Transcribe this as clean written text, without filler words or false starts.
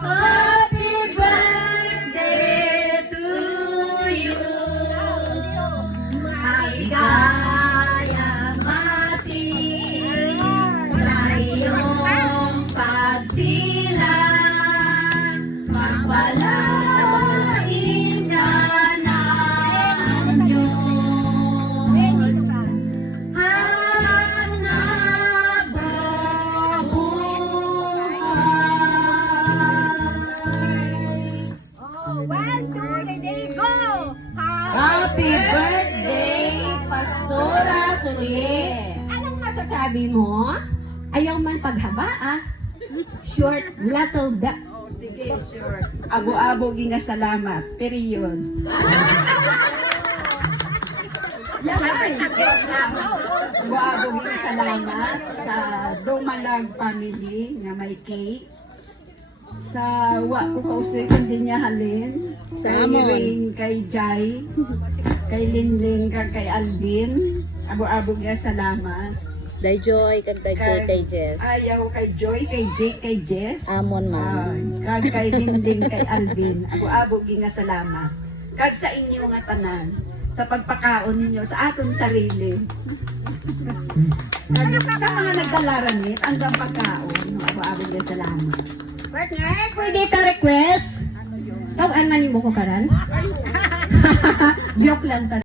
Happy birthday to you. Maligayang mati sa iyong pagsilang. Magpalain ka ng Diyos. Ang nabubuhay. Oh, 1, 2, ready, go! Happy birthday, Pastora Suli! Anong masasabi mo? Ayaw man paghaba, ah. Short, little duck. Oh, sige, sure. Abo-abo nga salamat. Period. Yan. Abo-abo nga salamat sa Dumalag family nga may cake. Sa wa ko kausay kundi niya halin. Sa Rain, kay Jai, kay Linlin, kay Alvin. Abo-abo nga salamat. Day Joy, kanta Jay, kay Jess. Ayaw kay Joy, kay Jake, kay Jess. Amon man. Kag kay Linlin, kay Alvin. Abo-abo nga salamat. Kag sa inyo nga tanan, sa pagpakaon ninyo sa aton sarili. Kag sa mga nagdalaranit, hanggang pagkaon. Abo-abo nga salamat. Partner, pwede ka request? Tawaan man mo ko karan? Joke lang ka.